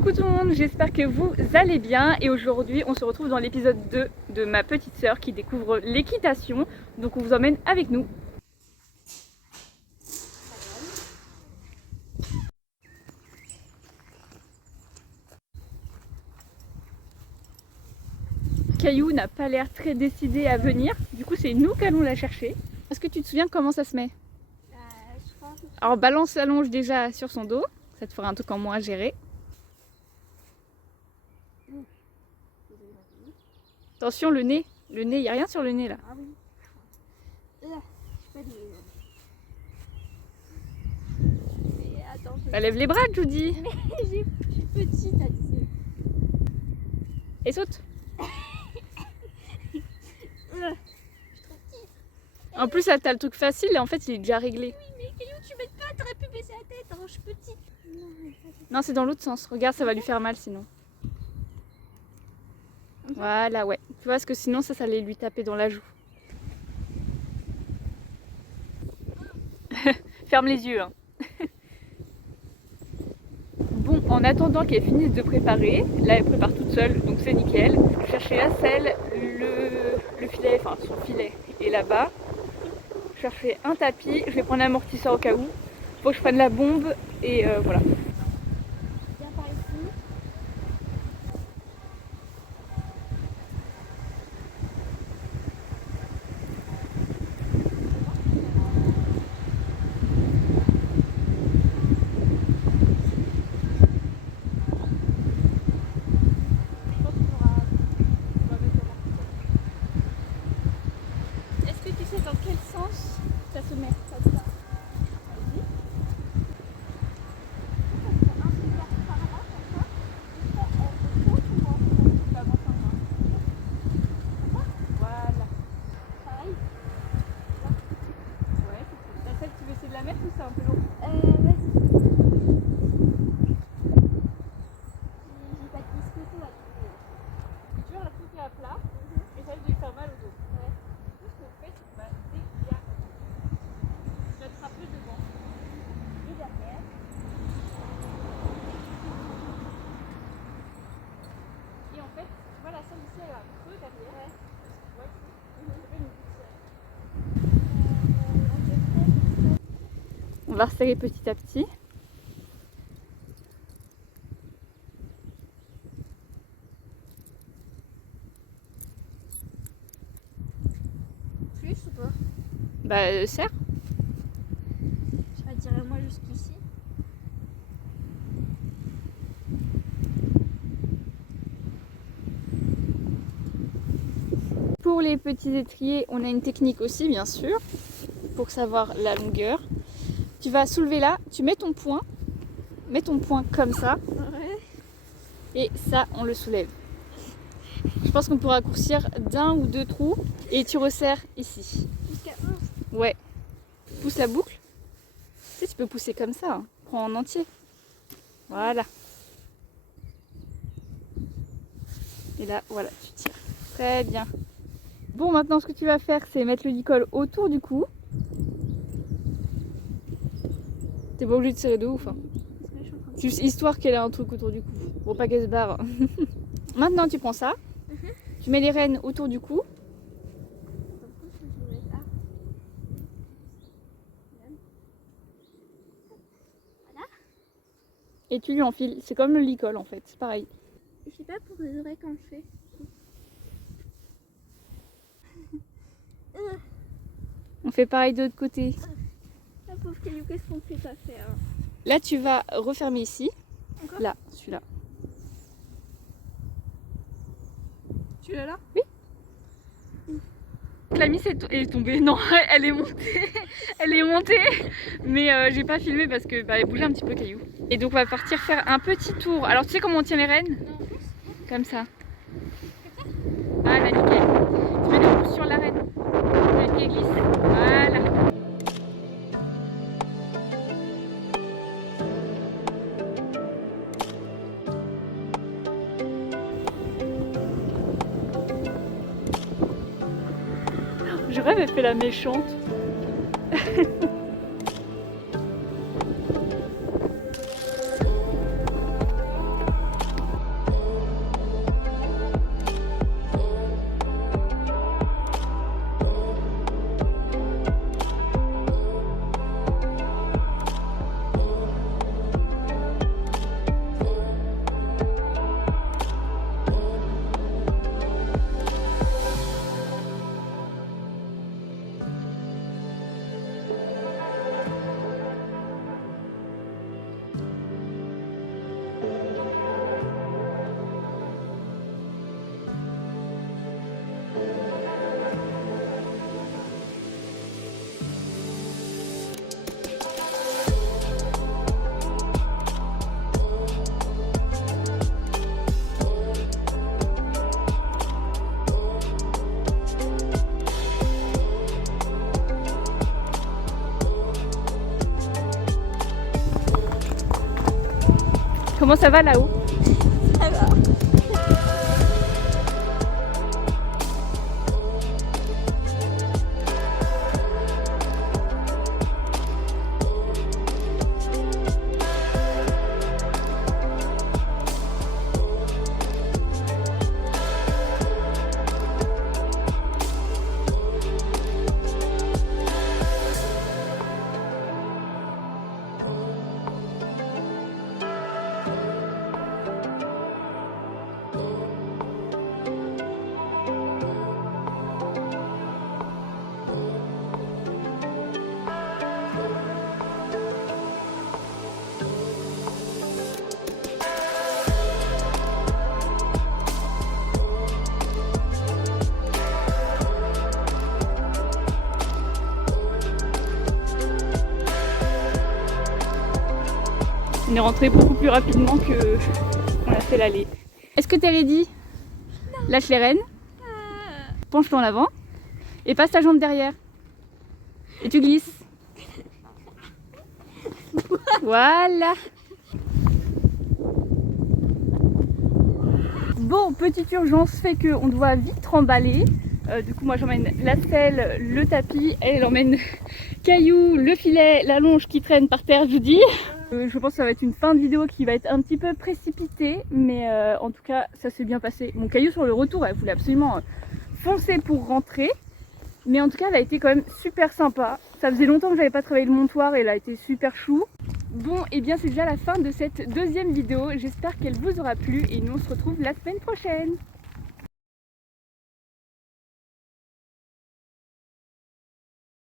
Coucou tout le monde, j'espère que vous allez bien et aujourd'hui on se retrouve dans l'épisode 2 de ma petite sœur qui découvre l'équitation, donc on vous emmène avec nous. Caillou n'a pas l'air très décidé à venir, du coup c'est nous qui allons la chercher. Est-ce que tu te souviens comment ça se met? Alors balance la longe déjà sur son dos, ça te fera un truc en moins à gérer. Attention le nez, il n'y a rien sur le nez là. Ah oui. Mais attends, Bah, lève les bras Judy. Mais je suis petite, elle disait. Et saute. Je suis trop petite. En plus là t'as le truc facile et en fait il est déjà réglé. Oui, mais Caillou, tu m'aides pas, t'aurais pu baisser la tête, hein, je suis petite. Non c'est dans l'autre sens, regarde ça va lui faire mal sinon. Voilà ouais, tu vois parce que sinon ça allait lui taper dans la joue. Ferme les yeux hein. Bon, en attendant qu'elle finisse de préparer, là elle prépare toute seule donc c'est nickel. Je vais chercher la selle, le filet, enfin son filet est là-bas. Je vais chercher un tapis, je vais prendre l'amortisseur au cas où. Faut que je prenne la bombe et voilà. Viens par ici. Est-ce que tu sais dans quel sens ça se met? Comme ça. Vas-y. Un petit peu par là, comme ça. Et ça, elle saute ou non? Tu avances un peu. Comme ça? Voilà. Pareil. Ouais, la selle tu veux essayer de la mettre ou c'est un peu lourd? Vas-y. J'ai pas de disque tout là. Tu vois, la truc est à plat et ça lui faire mal au dos. Ouais. Tout ce qu'on fait, c'est que dès qu'il y a. Tu vas te rappeler devant. Et derrière. Et en fait, tu vois la selle ici, elle a un creux derrière. Ouais. Tu vois ici, ça fait une poussière. On va resserrer petit à petit. Plus ou pas? Bah, serre. Je dirais moi jusqu'ici. Pour les petits étriers, on a une technique aussi, bien sûr, pour savoir la longueur. Tu vas soulever là, tu mets ton poing comme ça, Ouais. et ça, on le soulève. Je pense qu'on peut raccourcir d'un ou deux trous, et tu resserres ici. Jusqu'à 1. Ouais. Pousse la boucle. Tu sais, tu peux pousser comme ça, hein. Prends en entier. Voilà. Et là, voilà, tu tires. Très bien. Bon, maintenant, ce que tu vas faire, c'est mettre le licol autour du cou. T'es pas obligé de serrer de ouf, hein. Juste histoire qu'elle ait un truc autour du cou. Pour pas qu'elle se barre. Maintenant, tu prends ça. Tu mets les rênes autour du cou. Et tu lui enfiles. C'est comme le licol en fait. C'est pareil. Je sais pas pour les oreilles quand je fais. On fait pareil de l'autre côté. La pauvre Caillou, qu'est-ce qu'on fait pas faire? Là, tu vas refermer ici. Encore? Là, celui-là. Tu l'as là? Oui. La mise est tombée. Non, elle est montée. Elle est montée. Mais j'ai pas filmé parce que elle bougeait un petit peu Caillou. Et donc on va partir faire un petit tour. Alors tu sais comment on tient les rênes? Comme ça. Ah là nickel. Tu mets le pouce sur la reine. Le pied glisse. Voilà. Je rêve, elle fait la méchante. Comment ça va là-haut? Ça va. On est rentré beaucoup plus rapidement que on a fait l'aller. Est-ce que t'es ready? Lâche les rênes. Penche-toi en avant. Et passe ta jambe derrière. Et tu glisses. Voilà. Bon, petite urgence fait qu'on doit vite remballer. Du coup, moi j'emmène la selle, le tapis. Elle emmène Caillou, le filet, la longe qui traîne par terre, je vous dis. Je pense que ça va être une fin de vidéo qui va être un petit peu précipitée, mais en tout cas ça s'est bien passé. Mon Caillou sur le retour, elle voulait absolument foncer pour rentrer, mais en tout cas elle a été quand même super sympa. Ça faisait longtemps que j'avais pas travaillé le montoir et elle a été super chou. Bon, et bien c'est déjà la fin de cette deuxième vidéo, j'espère qu'elle vous aura plu et nous on se retrouve la semaine prochaine.